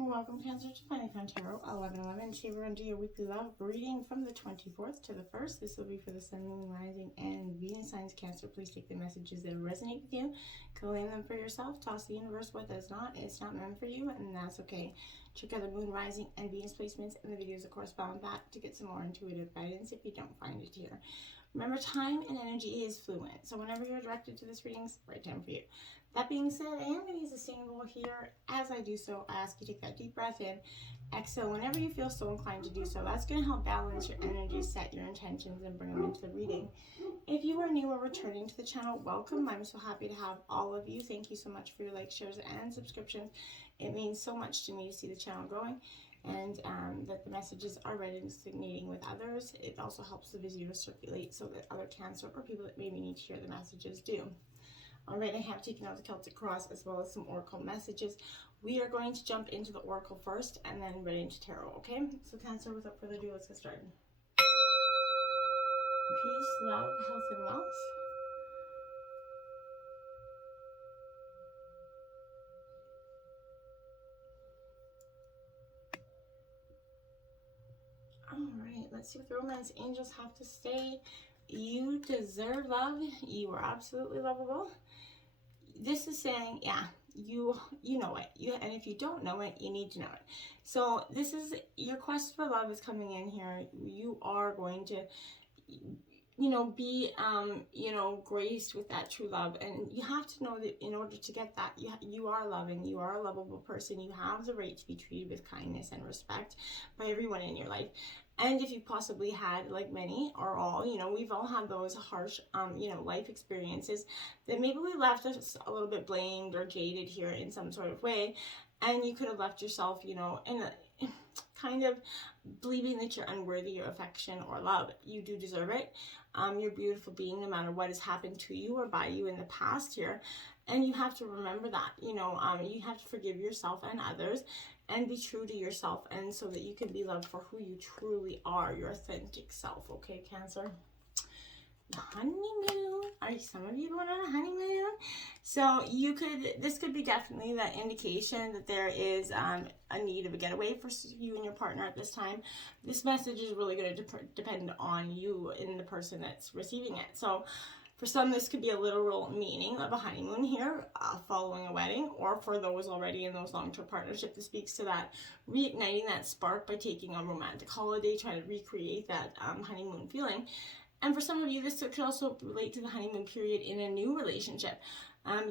Welcome, Cancer, to Finding Fun Tarot 1111. Today we're going to do your weekly love reading from the 24th to the 1st. This will be for the Sun, Moon, Rising, and Venus signs. Cancer, please take the messages that resonate with you, claim them for yourself, toss the universe what does not. It's not meant for you, and that's okay. Check out the Moon, Rising, and Venus placements and the videos that correspond back to get some more intuitive guidance if you don't find it here. Remember, time and energy is fluent, so whenever you're directed to this reading, it's the right time for you. That being said, I am going to use a symbol here. As I do so, I ask you to take that deep breath in, exhale whenever you feel so inclined to do so. That's going to help balance your energy, set your intentions, and bring them into the reading. If you are new or returning to the channel, welcome. I'm so happy to have all of you. Thank you so much for your likes, shares, and subscriptions. It means so much to me to see the channel growing, and that the messages are resonating with others. It also helps the video circulate so that other Cancer or people that maybe need to hear the messages do. All right, I have taken out the Celtic Cross as well as some Oracle messages. We are going to jump into the Oracle first and then right into Tarot, okay? So Cancer, without further ado, let's get started. Peace, love, health, and wealth. All right, let's see what the romance angels have to say. You deserve love. You are absolutely lovable. This is saying, yeah, you know it. And if you don't know it, you need to know it. So this is your quest for love is coming in here. You are going to, be, graced with that true love. And you have to know that in order to get that, you are loving, you are a lovable person. You have the right to be treated with kindness and respect by everyone in your life. And if you possibly had, like many or all, we've all had those harsh, life experiences that maybe we left us a little bit blamed or jaded here in some sort of way. And you could have left yourself, in a kind of believing that you're unworthy of affection or love. You do deserve it. You're a beautiful being no matter what has happened to you or by you in the past here. And you have to remember that, you have to forgive yourself and others and be true to yourself, and so that you can be loved for who you truly are, your authentic self, okay, Cancer? The honeymoon. Are some of you going on a honeymoon? So this could be definitely that indication that there is a need of a getaway for you and your partner at this time. This message is really going to depend on you and the person that's receiving it. So for some, this could be a literal meaning of a honeymoon here, following a wedding, or for those already in those long-term partnerships, this speaks to that reigniting that spark by taking a romantic holiday, trying to recreate that honeymoon feeling. And for some of you, this could also relate to the honeymoon period in a new relationship.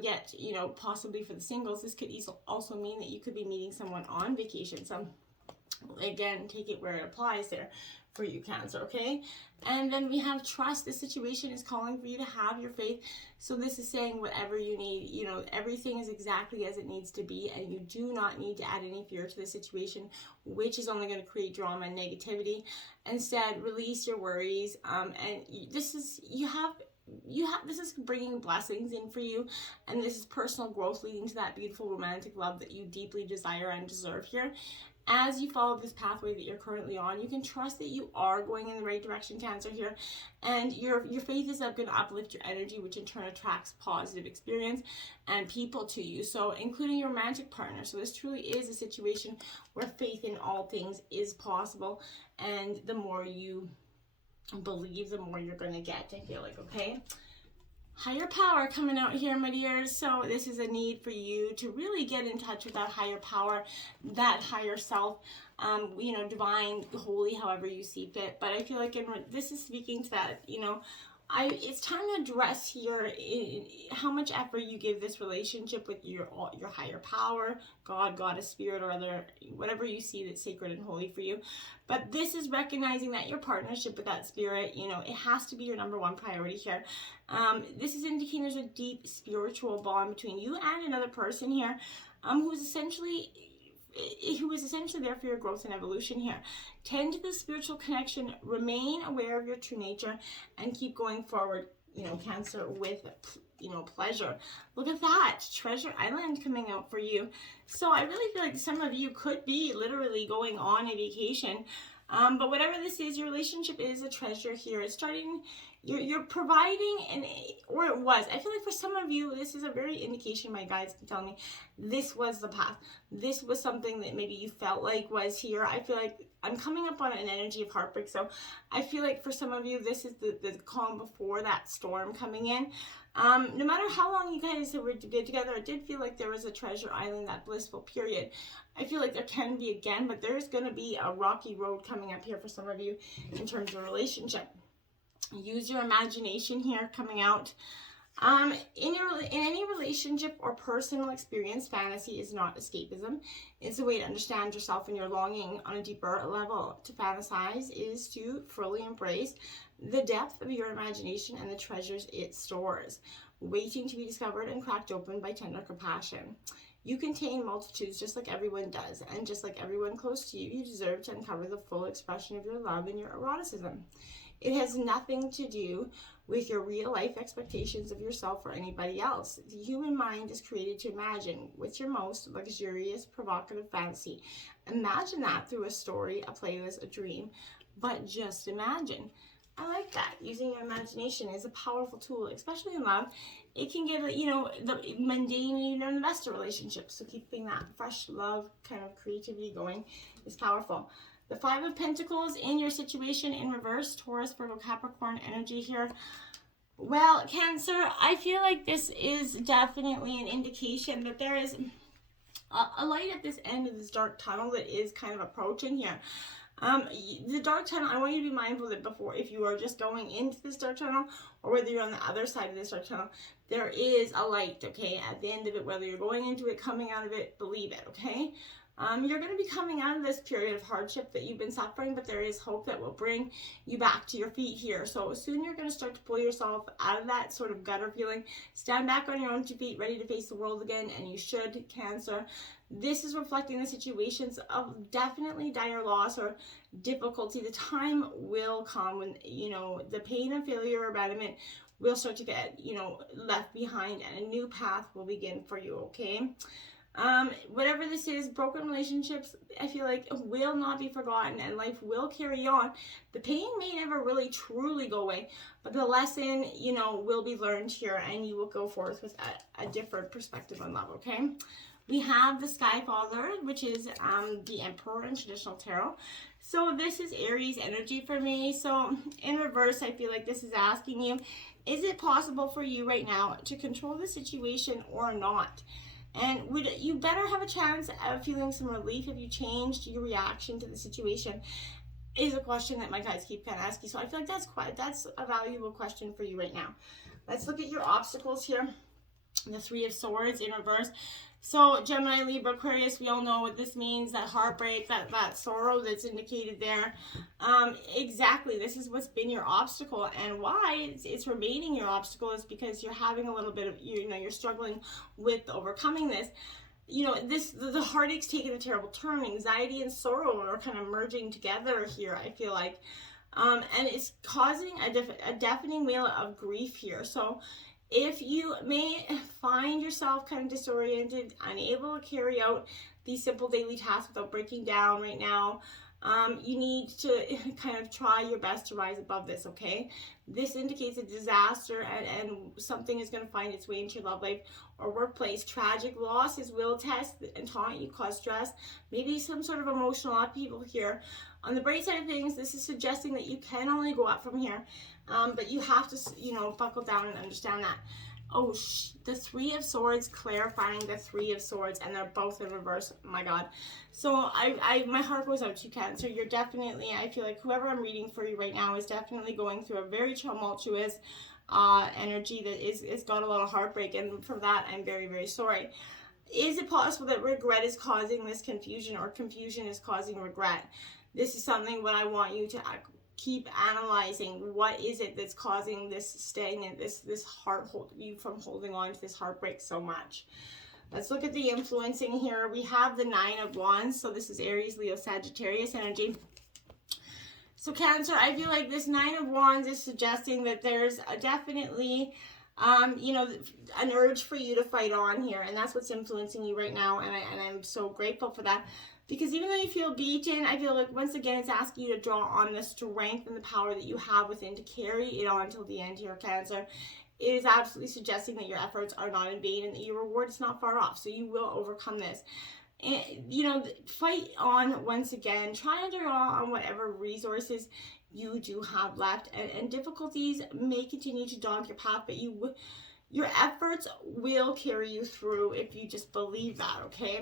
Yet, possibly for the singles, this could also mean that you could be meeting someone on vacation. So, again, take it where it applies there for you, Cancer, okay? And then we have trust. This situation is calling for you to have your faith. So this is saying whatever you need, everything is exactly as it needs to be, and you do not need to add any fear to the situation, which is only going to create drama and negativity. Instead, release your worries. And this is bringing blessings in for you, and this is personal growth leading to that beautiful romantic love that you deeply desire and deserve here. As you follow this pathway that you're currently on, you can trust that you are going in the right direction, Cancer, here. And your faith is going to uplift your energy, which in turn attracts positive experience and people to you. So including your romantic partner. So this truly is a situation where faith in all things is possible. And the more you believe, the more you're going to get, I feel like, okay? Higher power coming out here, my dears. So this is a need for you to really get in touch with that higher power, that higher self, divine, holy, however you see fit. But I feel like this is speaking to that, it's time to address here how much effort you give this relationship with your higher power, God, goddess, spirit, or other, whatever you see that's sacred and holy for you. But this is recognizing that your partnership with that spirit, it has to be your number one priority here. This is indicating there's a deep spiritual bond between you and another person here, who is essentially there for your growth and evolution here. Tend to the spiritual connection, remain aware of your true nature, and keep going forward, Cancer, with pleasure. Look at that, Treasure Island coming out for you. So I really feel like some of you could be literally going on a vacation. But whatever this is, your relationship is a treasure here. It's starting, you're providing, and or it was. I feel like for some of you, this is a very indication. My guides can tell me this was the path. This was something that maybe you felt like was here. I feel like I'm coming up on an energy of heartbreak. So I feel like for some of you, this is the calm before that storm coming in. No matter how long you guys were good together, it did feel like there was a treasure island, that blissful period. I feel like there can be again, but there's going to be a rocky road coming up here for some of you in terms of relationship. Use your imagination here coming out. In any relationship or personal experience, fantasy is not escapism. It's a way to understand yourself and your longing on a deeper level. To fantasize is to fully embrace the depth of your imagination and the treasures it stores, waiting to be discovered and cracked open by tender compassion. You contain multitudes just like everyone does, and just like everyone close to you, you deserve to uncover the full expression of your love and your eroticism. It has nothing to do with your real life expectations of yourself or anybody else. The human mind is created to imagine. What's your most luxurious, provocative fantasy? Imagine that through a story, a playlist, a dream, but just imagine. I like that. Using your imagination is a powerful tool, especially in love. It can give, the mundane, investor relationships. So keeping that fresh love kind of creativity going is powerful. The Five of Pentacles in your situation in reverse, Taurus, Virgo, Capricorn energy here. Well, Cancer, I feel like this is definitely an indication that there is a light at this end of this dark tunnel that is kind of approaching here. The dark tunnel, I want you to be mindful that before, if you are just going into this dark tunnel or whether you're on the other side of this dark tunnel, there is a light, okay, at the end of it, whether you're going into it, coming out of it, believe it, okay? You're going to be coming out of this period of hardship that you've been suffering, but there is hope that will bring you back to your feet here. So soon you're going to start to pull yourself out of that sort of gutter feeling, stand back on your own two feet, ready to face the world again, and you should, Cancer. This is reflecting the situations of definitely dire loss or difficulty. The time will come when, the pain of failure or abandonment will start to get, left behind, and a new path will begin for you, okay? Whatever this is, broken relationships, I feel like will not be forgotten and life will carry on. The pain may never really truly go away, but the lesson, will be learned here and you will go forth with a different perspective on love, okay? We have the Sky Father, which is the Emperor in traditional tarot. So this is Aries energy for me. So in reverse, I feel like this is asking you, is it possible for you right now to control the situation or not? And would you better have a chance of feeling some relief if you changed your reaction to the situation? Is a question that my guides keep kind of asking. So I feel like that's a valuable question for you right now. Let's look at your obstacles here. The Three of Swords in reverse. So Gemini, Libra, Aquarius, we all know what this means, that heartbreak, that sorrow that's indicated there. Exactly, this is what's been your obstacle, and why it's remaining your obstacle is because you're having a little bit of, you're struggling with overcoming this. The heartache's taking a terrible turn. Anxiety and sorrow are kind of merging together here, I feel like. And it's causing a deafening wail of grief here. So if you may find yourself kind of disoriented, unable to carry out these simple daily tasks without breaking down right now, you need to kind of try your best to rise above this, okay? This indicates a disaster and something is going to find its way into your love life or workplace. Tragic losses will test and taunt you, cause stress, maybe some sort of emotional upheaval here. On the bright side of things, this is suggesting that you can only go up from here. But you have to, buckle down and understand that. Oh, the Three of Swords, clarifying the Three of Swords, and they're both in reverse. Oh my God. So my heart goes out to you, Cancer. You're definitely, I feel like whoever I'm reading for you right now is definitely going through a very tumultuous energy that is got a lot of heartbreak, and for that, I'm very, very sorry. Is it possible that regret is causing this confusion, or confusion is causing regret? This is something what I want you to keep analyzing. What is it that's causing this stagnant, this heart you from holding on to this heartbreak so much? Let's look at the influencing here. We have the Nine of Wands. So this is Aries, Leo, Sagittarius energy. So Cancer, I feel like this Nine of Wands is suggesting that there's definitely you know, an urge for you to fight on here, and that's what's influencing you right now, and I'm so grateful for that. Because even though you feel beaten, I feel like once again it's asking you to draw on the strength and the power that you have within to carry it on until the end here, Cancer. It is absolutely suggesting that your efforts are not in vain and that your reward is not far off. So you will overcome this. And, you know, fight on once again. Try to draw on whatever resources you do have left. And difficulties may continue to dog your path, but your efforts will carry you through if you just believe that, okay?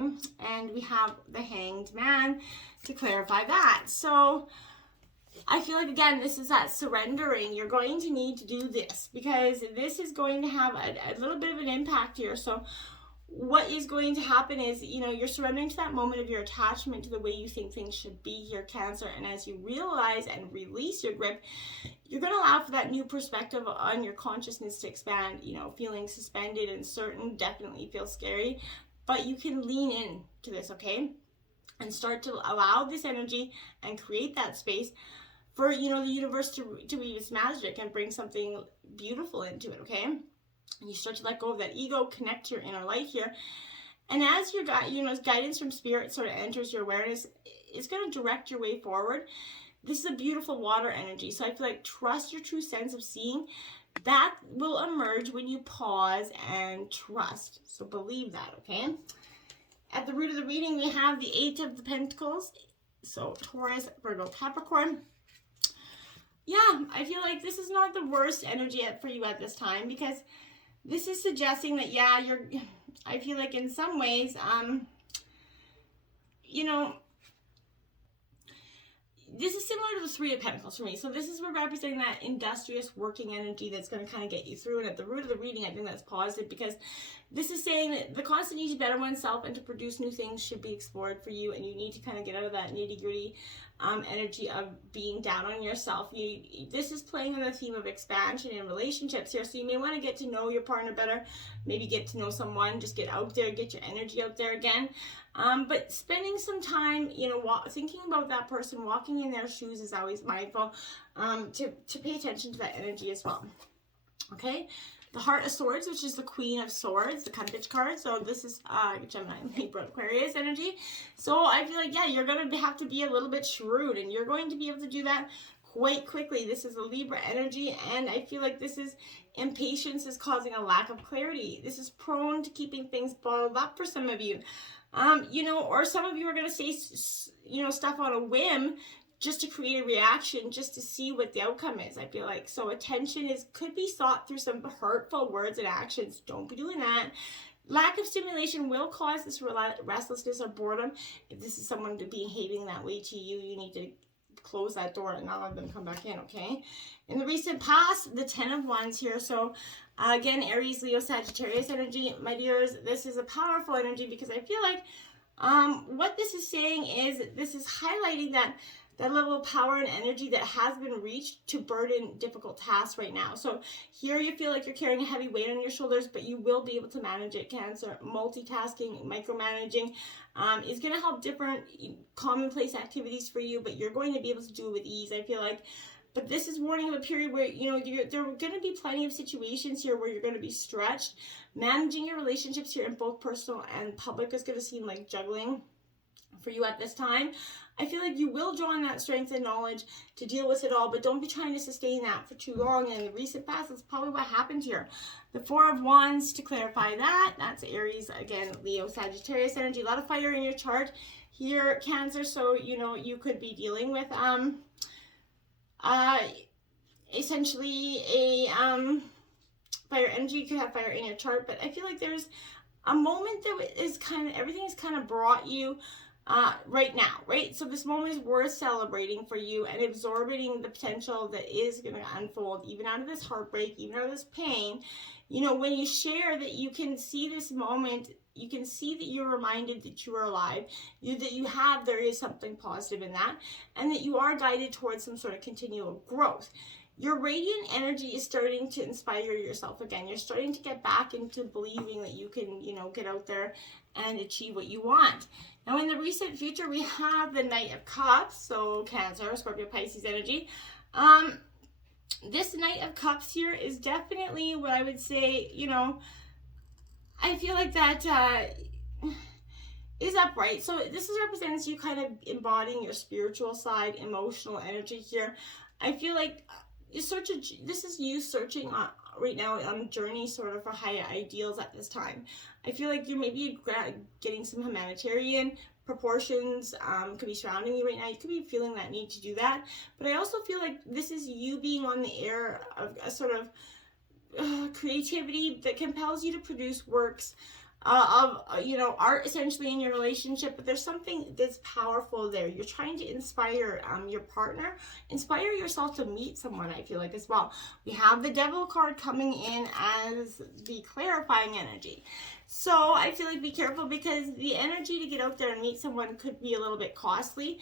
And we have the Hanged Man to clarify that. So I feel like, again, this is that surrendering. You're going to need to do this because this is going to have a little bit of an impact here. So what is going to happen is, you know, you're surrendering to that moment of your attachment to the way you think things should be here, Cancer. And as you realize and release your grip, you're going to allow for that new perspective on your consciousness to expand. You know, feeling suspended and certain definitely feels scary, but you can lean in to this, okay? And start to allow this energy and create that space for, you know, the universe to weave its magic and bring something beautiful into it, okay? And you start to let go of that ego, connect to your inner light here. And as your guidance from spirit sort of enters your awareness, it's going to direct your way forward. This is a beautiful water energy. So I feel like trust your true sense of seeing. That will emerge when you pause and trust. So believe that, okay? At the root of the reading, we have the Eight of the Pentacles. So Taurus, Virgo, Capricorn. Yeah, I feel like this is not the worst energy for you at this time, because this is suggesting that, yeah, I feel like in some ways, you know, this is similar to the Three of Pentacles for me. So this is representing that industrious working energy that's going to kind of get you through. And at the root of the reading, I think that's positive, because this is saying that the constant need to better oneself and to produce new things should be explored for you. And you need to kind of get out of that nitty gritty energy of being down on yourself. This is playing on the theme of expansion in relationships here. So you may want to get to know your partner better. Maybe get to know someone. Just get out there, get your energy out there again. But spending some time, you know, thinking about that person, walking in their shoes is always mindful, to pay attention to that energy as well. Okay, the Heart of Swords, which is the Queen of Swords, the Cuppage card. So this is Gemini, Libra, Aquarius energy. So I feel like, yeah, you're going to have to be a little bit shrewd, and you're going to be able to do that quite quickly. This is a Libra energy, and I feel like this is impatience is causing a lack of clarity. This is prone to keeping things bottled up for some of you. You know, or some of you are going to say, you know, stuff on a whim just to create a reaction, just to see what the outcome is, I feel like. So attention could be sought through some hurtful words and actions. Don't be doing that. Lack of stimulation will cause this restlessness or boredom. If this is someone behaving that way to you, you need to close that door and not let them come back in, okay? In the recent past, the 10 of Wands here. So again, Aries, Leo, Sagittarius energy. My dears, this is a powerful energy, because I feel like what this is saying is this is highlighting that level of power and energy that has been reached to burden difficult tasks right now. So here you feel like you're carrying a heavy weight on your shoulders, but you will be able to manage it, Cancer. Multitasking, micromanaging is going to help different commonplace activities for you, but you're going to be able to do it with ease, I feel like. But this is warning of a period where, you know, there are going to be plenty of situations here where you're going to be stretched. Managing your relationships here in both personal and public is going to seem like juggling for you at this time. I feel like you will draw on that strength and knowledge to deal with it all, but don't be trying to sustain that for too long. And in the recent past, that's probably what happened here. The Four of Wands, to clarify that, that's Aries, again, Leo, Sagittarius energy. A lot of fire in your chart here, Cancer. So, you know, you could be dealing with essentially a fire energy. You could have fire in your chart, but I feel like there's a moment that is kind of, everything is kind of brought you right now, right? So this moment is worth celebrating for you and absorbing the potential that is going to unfold, even out of this heartbreak, even out of this pain. You know, when you share that, you can see this moment, you can see that you're reminded that you are alive, there is something positive in that, and that you are guided towards some sort of continual growth. Your radiant energy is starting to inspire yourself again. You're starting to get back into believing that you can, you know, get out there and achieve what you want. Now, in the recent future, we have the Knight of Cups, so Cancer, Scorpio, Pisces energy. this Knight of Cups here is definitely what I would say, you know, I feel like that is upright. So this is represents you kind of embodying your spiritual side, emotional energy here. I feel like this is you searching right now on a journey sort of for higher ideals at this time. I feel like you're maybe getting some humanitarian proportions could be surrounding you right now. You could be feeling that need to do that, but I also feel like this is you being on the air of a sort of creativity that compels you to produce works of you know, art essentially in your relationship. But there's something that's powerful there. You're trying to inspire your partner, inspire yourself to meet someone, I feel like, as well. We have the Devil card coming in as the clarifying energy. So I feel like be careful, because the energy to get out there and meet someone could be a little bit costly.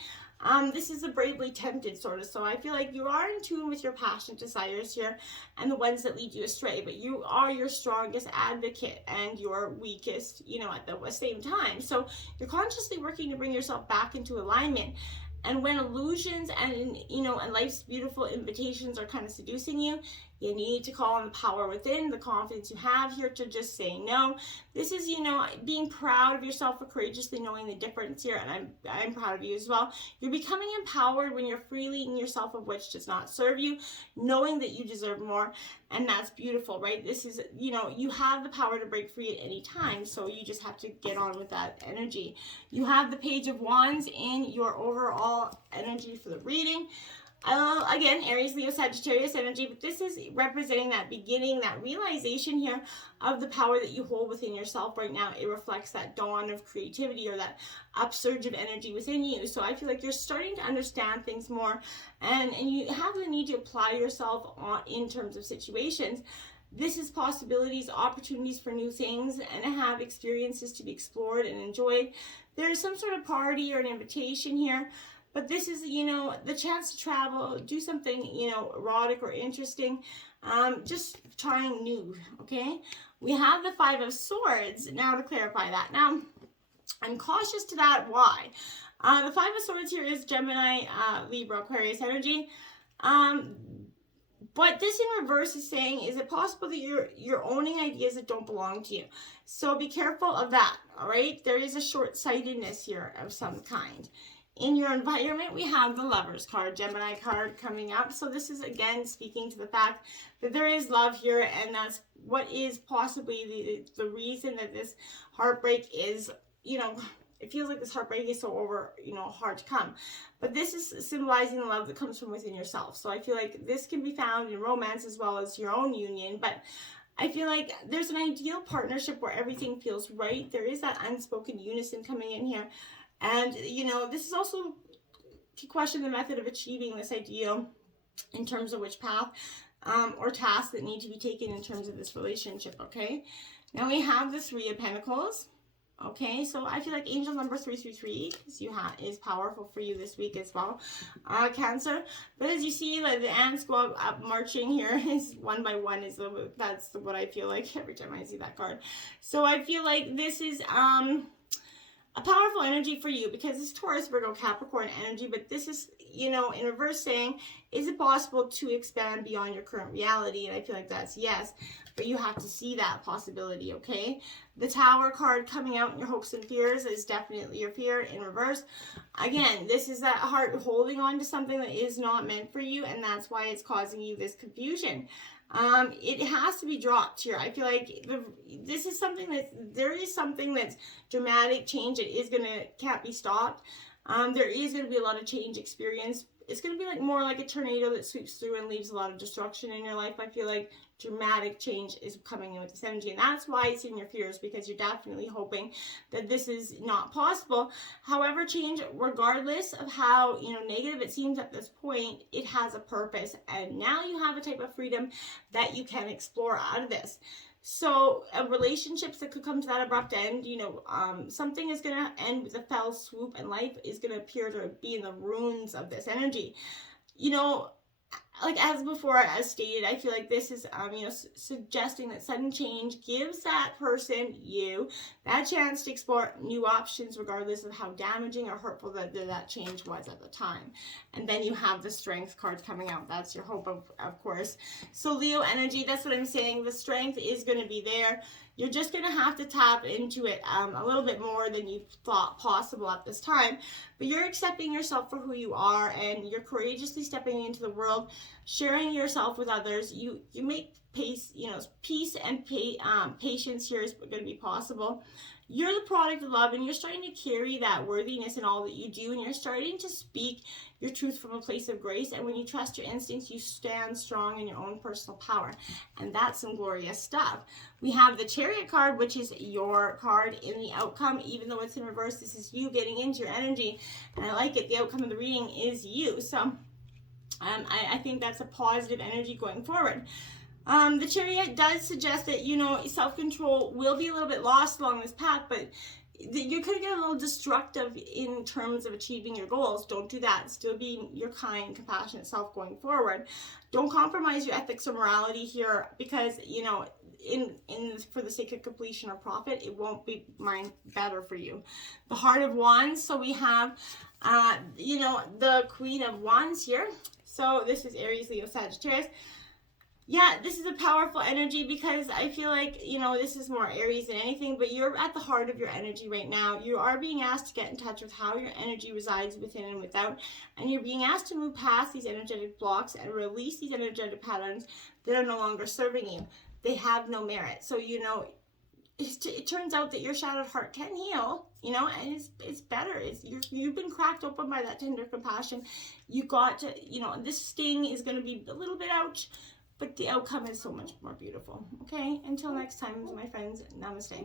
This is a bravely tempted sort of, so I feel like you are in tune with your passionate desires here and the ones that lead you astray, but you are your strongest advocate and your weakest, you know, at the same time. So you're consciously working to bring yourself back into alignment. And when illusions and, you know, and life's beautiful invitations are kind of seducing you, you need to call on the power within, the confidence you have here to just say no. This is, you know, being proud of yourself for courageously knowing the difference here, and I'm proud of you as well. You're becoming empowered when you're freeing yourself of which does not serve you, knowing that you deserve more, and that's beautiful, right? This is, you know, you have the power to break free at any time, so you just have to get on with that energy. You have the Page of Wands in your overall energy for the reading. Again, Aries, Leo, Sagittarius energy, but this is representing that beginning, that realization here of the power that you hold within yourself right now. It reflects that dawn of creativity or that upsurge of energy within you. So I feel like you're starting to understand things more, and you have the need to apply yourself in terms of situations. This is possibilities, opportunities for new things, and have experiences to be explored and enjoyed. There's some sort of party or an invitation here. But this is, you know, the chance to travel, do something, you know, erotic or interesting, just trying new, okay? We have the Five of Swords, now to clarify that. Now, I'm cautious to that. Why? The Five of Swords here is Gemini, Libra, Aquarius energy. But this in reverse is saying, is it possible that you're owning ideas that don't belong to you? So be careful of that, all right? There is a short-sightedness here of some kind. In your environment, we have the Lovers card, Gemini card coming up. So this is, again, speaking to the fact that there is love here, and that's what is possibly the reason that this heartbreak is, you know, it feels like this heartbreak is so hard to come. But this is symbolizing the love that comes from within yourself. So I feel like this can be found in romance as well as your own union. But I feel like there's an ideal partnership where everything feels right. There is that unspoken unison coming in here. And, you know, this is also to question the method of achieving this ideal in terms of which path or tasks that need to be taken in terms of this relationship, okay? Now we have the Three of Pentacles, okay? So I feel like angel number 333 is powerful for you this week as well, Cancer. But as you see, like the ants go up marching here is one by one that's what I feel like every time I see that card. So I feel like this is a powerful energy for you, because it's Taurus, Virgo, Capricorn energy, but this is, you know, in reverse saying, is it possible to expand beyond your current reality? And I feel like that's yes, but you have to see that possibility, okay? The Tower card coming out in your hopes and fears is definitely your fear in reverse. Again, this is that heart holding on to something that is not meant for you, and that's why it's causing you this confusion. It has to be dropped here. I feel like this is something there is something that's dramatic change. It is can't be stopped. There is going to be a lot of change experience. It's going to be like more like a tornado that sweeps through and leaves a lot of destruction in your life. I feel like dramatic change is coming in with this energy, and that's why it's in your fears, because you're definitely hoping that this is not possible. However, change, regardless of how, you know, negative it seems at this point, it has a purpose, and now you have a type of freedom that you can explore out of this. So relationships that could come to that abrupt end, you know, something is going to end with a fell swoop, and life is going to appear to be in the ruins of this energy. You know, like as before, as stated, I feel like this is, suggesting that sudden change gives that person, you, that chance to explore new options, regardless of how damaging or hurtful that change was at the time. And then you have the Strength card coming out. That's your hope, of course. So Leo energy, that's what I'm saying. The strength is going to be there. You're just going to have to tap into it a little bit more than you thought possible at this time. But you're accepting yourself for who you are, and you're courageously stepping into the world, sharing yourself with others. You make peace and patience here is going to be possible. You're the product of love, and you're starting to carry that worthiness in all that you do, and you're starting to speak your truth from a place of grace. And when you trust your instincts, you stand strong in your own personal power, and that's some glorious stuff. We have the Chariot card, which is your card in the outcome. Even though it's in reverse, this is you getting into your energy, and I like it. The outcome of the reading is you, so I think that's a positive energy going forward. The Chariot does suggest that, self-control will be a little bit lost along this path, but you could get a little destructive in terms of achieving your goals. Don't do that. Still be your kind, compassionate self going forward. Don't compromise your ethics or morality here, because, for the sake of completion or profit, it won't be better for you. The Heart of Wands. So we have, the Queen of Wands here. So this is Aries, Leo, Sagittarius. Yeah, this is a powerful energy, because I feel like, this is more Aries than anything, but you're at the heart of your energy right now. You are being asked to get in touch with how your energy resides within and without, and you're being asked to move past these energetic blocks and release these energetic patterns that are no longer serving you. They have no merit. So, it turns out that your shattered heart can heal, and it's better. You've been cracked open by that tender compassion. You got to, this sting is going to be a little bit ouch, but the outcome is so much more beautiful. Okay, until next time, my friends, namaste.